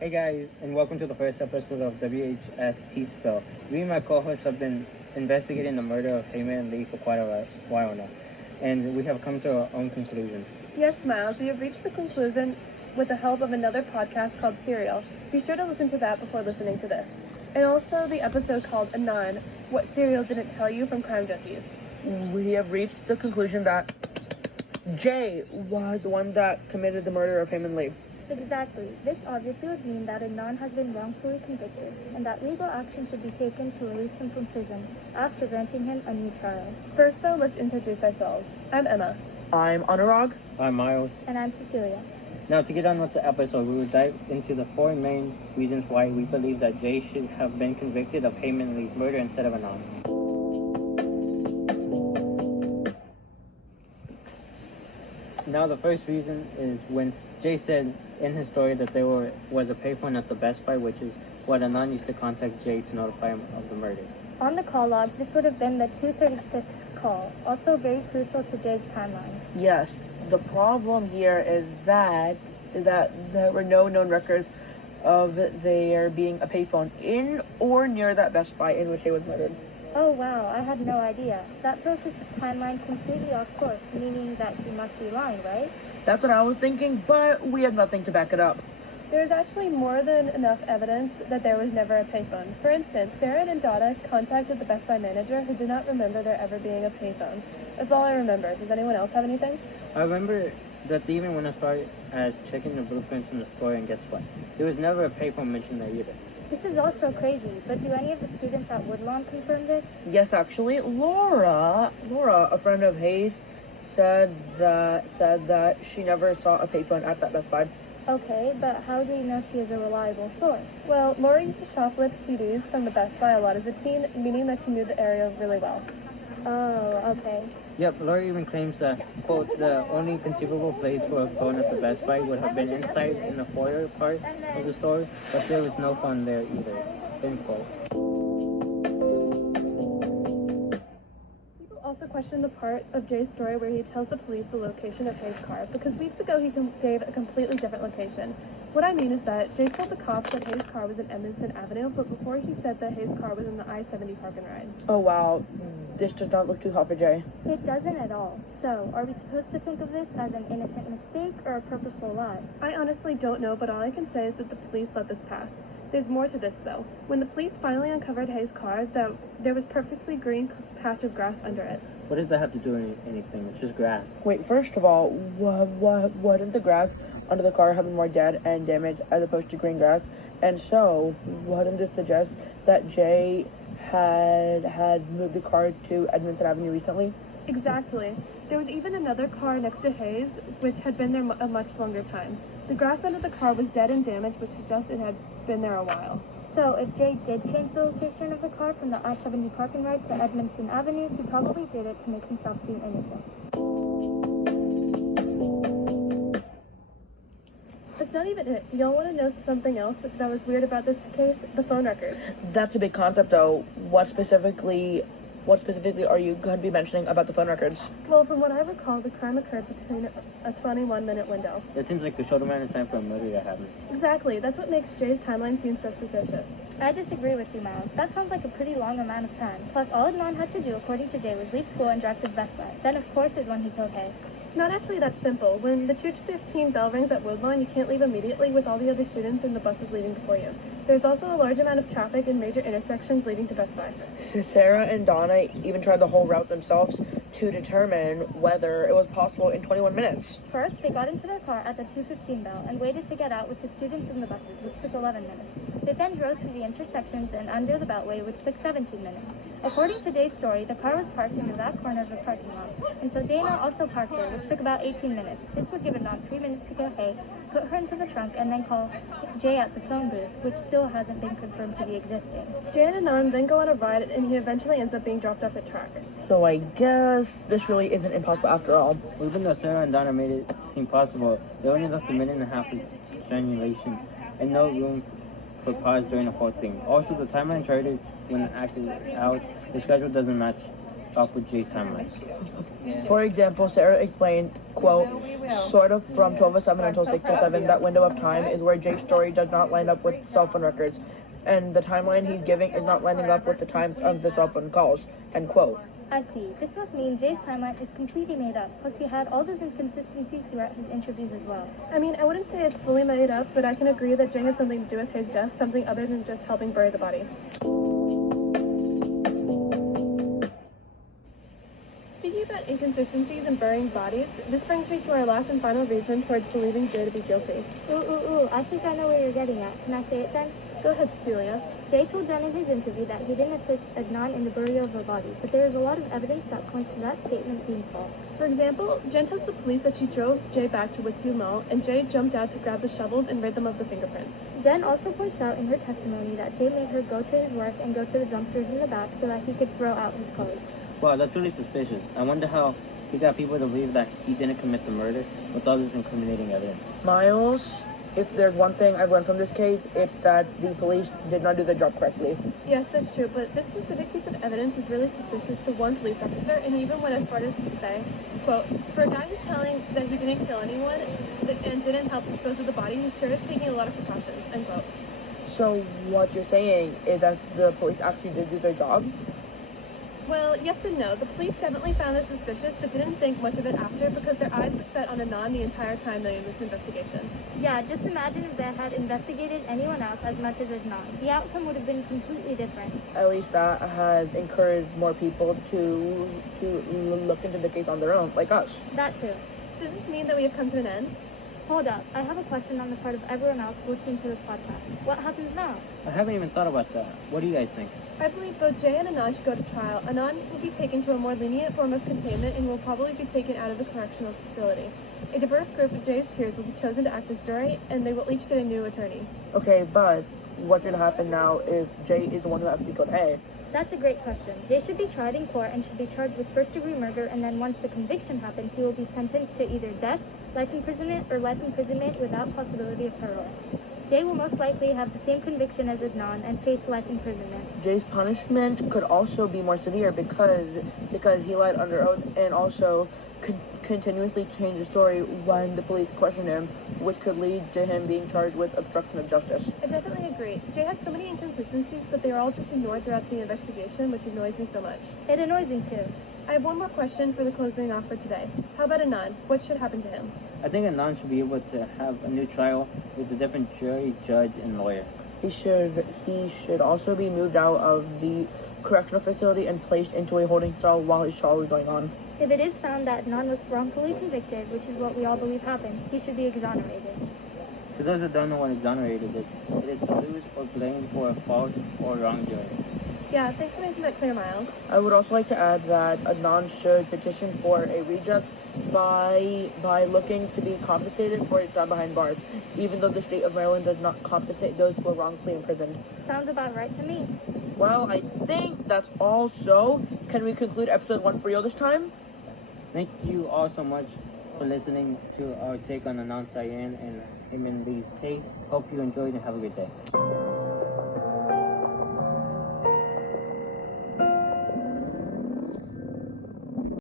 Hey guys, and welcome to the first episode of Whs Tea Spill. Me and my co-hosts have been investigating the murder of Heyman Lee for quite a while now, and we have come to our own conclusion. Yes, Miles, we have reached the conclusion with the help of another podcast called Serial. Be sure to listen to that before listening to this. And also the episode called Anon, What Serial Didn't Tell You from Crime Junkies. We have reached the conclusion that Jay was the one that committed the murder of Heyman Lee. Exactly. This obviously would mean that Anon has been wrongfully convicted, and that legal action should be taken to release him from prison after granting him a new trial. First, though, let's introduce ourselves. I'm Emma. I'm Anurag. I'm Miles. And I'm Cecilia. Now, to get on with the episode, we will dive into the four main reasons why we believe that Jay should have been convicted of Heyman Lee's murder instead of Anon. Now, the first reason is when Jay said in his story that there was a payphone at the Best Buy, which is what Anon used to contact Jay to notify him of the murder. On the call log, this would have been the 236 call, also very crucial to Jay's timeline. Yes, the problem here is that there were no known records of there being a payphone in or near that Best Buy in which Jay was murdered. Oh wow, I had no idea. That throws his timeline completely off course, meaning that he must be lying, right? That's what I was thinking, but we have nothing to back it up. There is actually more than enough evidence that there was never a payphone. For instance, Sarah and Donna contacted the Best Buy manager who did not remember there ever being a payphone. That's all I remember. Does anyone else have anything? I remember that they even went as far as checking the blueprints in the store, and guess what? There was never a payphone mentioned there either. This is also crazy, but do any of the students at Woodlawn confirm this? Yes, actually, Laura, a friend of Hayes, said that she never saw a payphone at that Best Buy. Okay, but how do you know she is a reliable source? Well, Laura used to shoplift CDs from the Best Buy a lot as a teen, meaning that she knew the area really well. Oh, okay. Yep, Laura even claims that, quote, the only conceivable place for a phone at the Best Buy would have been inside in the foyer part of the store, but there was no phone there either, end quote. People also question the part of Jay's story where he tells the police the location of Hayes' car, because weeks ago he gave a completely different location. What I mean is that Jay told the cops that Hayes' car was in Edmondson Avenue, but before he said that Hayes' car was in the I-70 park and ride. Oh wow, this does not look too hot for Jay. It doesn't at all. So, are we supposed to think of this as an innocent mistake or a purposeful lie? I honestly don't know, but all I can say is that the police let this pass. There's more to this, though. When the police finally uncovered Hayes' car, there was perfectly green patch of grass under it. What does that have to do with anything? It's just grass. Wait, first of all, wouldn't the grass under the car have been more dead and damaged as opposed to green grass? And so, wouldn't this suggest that Jay had moved the car to Edmondson Avenue recently? Exactly. There was even another car next to Hayes, which had been there a much longer time. The grass under the car was dead and damaged, which suggests it had been there a while. So, if Jay did change the location of the car from the I-70 park and ride to Edmondson Avenue, he probably did it to make himself seem innocent. That's not even it. Do y'all want to know something else that was weird about this case? The phone records. That's a big concept, though. What specifically are you going to be mentioning about the phone records? Well, from what I recall, the crime occurred between a 21-minute window. That seems like a short amount of time for a murder to happen. Exactly. That's what makes Jay's timeline seem so suspicious. I disagree with you, Miles. That sounds like a pretty long amount of time. Plus, all Adnan had to do, according to Jay, was leave school and drive to the Best Buy. Then, of course, is when he killed Hay. It's not actually that simple. When the 2:15 bell rings at Woodlawn, you can't leave immediately with all the other students and the buses leaving before you. There's also a large amount of traffic in major intersections leading to Best Buy. So Sarah and Donna even tried the whole route themselves to determine whether it was possible in 21 minutes. First, they got into their car at the 2:15 bell and waited to get out with the students and the buses, which took 11 minutes. They then drove through the intersections and under the Beltway, which took 17 minutes. According to Jay's story, the car was parked in the back corner of the parking lot, and so Dana also parked there, which took about 18 minutes. This would give Adnan 3 minutes to get Hay, put her into the trunk, and then call Jay at the phone booth, which still hasn't been confirmed to be existing. Jay and Adnan then go on a ride, and he eventually ends up being dropped off at track. So I guess this really isn't impossible after all. Well, even though Sarah and Donna made it seem possible, they only left a minute and a half of strangulation and no room for pause during the whole thing. Also, the timeline charted when acted out, the schedule doesn't match off with Jay's timeline. For example, Sarah explained, quote, sort of from 12:07 until 6:07, that window of time is where Jay's story does not line up with cell phone records, and the timeline he's giving is not lining up with the times of the cell phone calls, end quote. I see. This must mean Jay's timeline is completely made up, plus we had all those inconsistencies throughout his interviews as well. I mean, I wouldn't say it's fully made up, but I can agree that Jay had something to do with his death, something other than just helping bury the body. Speaking about inconsistencies in burying bodies, this brings me to our last and final reason towards believing Jay to be guilty. Ooh, I think I know where you're getting at. Can I say it then? Go ahead, Cecilia. Jay told Jen in his interview that he didn't assist Adnan in the burial of her body, but there is a lot of evidence that points to that statement being false. For example, Jen tells the police that she drove Jay back to Whiskey Mill, and Jay jumped out to grab the shovels and rid them of the fingerprints. Jen also points out in her testimony that Jay made her go to his work and go to the dumpsters in the back so that he could throw out his clothes. Wow, that's really suspicious. I wonder how he got people to believe that he didn't commit the murder with all this incriminating evidence. Miles, if there's one thing I've learned from this case, it's that the police did not do their job correctly. Yes, that's true, but this specific piece of evidence is really suspicious to one police officer, and he even went as far as to say, quote, for a guy who's telling that he didn't kill anyone and didn't help dispose of the body, he sure is taking a lot of precautions, end quote. So what you're saying is that the police actually did do their job? Well, yes and no. The police definitely found this suspicious, but didn't think much of it after because their eyes were set on Adnan the entire time during this investigation. Yeah, just imagine if they had investigated anyone else as much as Adnan. The outcome would have been completely different. At least that has encouraged more people to look into the case on their own, like us. That too. Does this mean that we have come to an end? Hold up, I have a question on the part of everyone else listening to this podcast. What happens now? I haven't even thought about that. What do you guys think? I believe both Jay and Adnan should go to trial. Adnan will be taken to a more lenient form of containment and will probably be taken out of the correctional facility. A diverse group of Jay's peers will be chosen to act as jury, and they will each get a new attorney. Okay, but what's going to happen now if Jay is the one who actually killed A? That's a great question. Jay should be tried in court and should be charged with first-degree murder, and then once the conviction happens, he will be sentenced to either death, life imprisonment, or life imprisonment without possibility of parole. Jay will most likely have the same conviction as Adnan and face life imprisonment. Jay's punishment could also be more severe because he lied under oath and also continuously changed the story when the police questioned him, which could lead to him being charged with obstruction of justice. I definitely agree. Jay had so many inconsistencies, but they were all just ignored throughout the investigation, which annoys me so much. It annoys me too. I have one more question for the closing off for today. How about Adnan? What should happen to him? I think Adnan should be able to have a new trial with a different jury, judge, and lawyer. He should also be moved out of the correctional facility and placed into a holding cell while his trial is going on. If it is found that Adnan was wrongfully convicted, which is what we all believe happened, he should be exonerated. For those that don't know what exonerated is, it is to lose or blame for a fault or wrongdoing. Yeah, thanks for making that clear, Miles. I would also like to add that Adnan should petition for a redress by looking to be compensated for his time behind bars, even though the state of Maryland does not compensate those who are wrongfully imprisoned. Sounds about right to me. Well, I think that's all. So, can we conclude episode 1 for real this time? Thank you all so much for listening to our take on Adnan Syed and Heyman Lee's case. Hope you enjoyed and have a good day.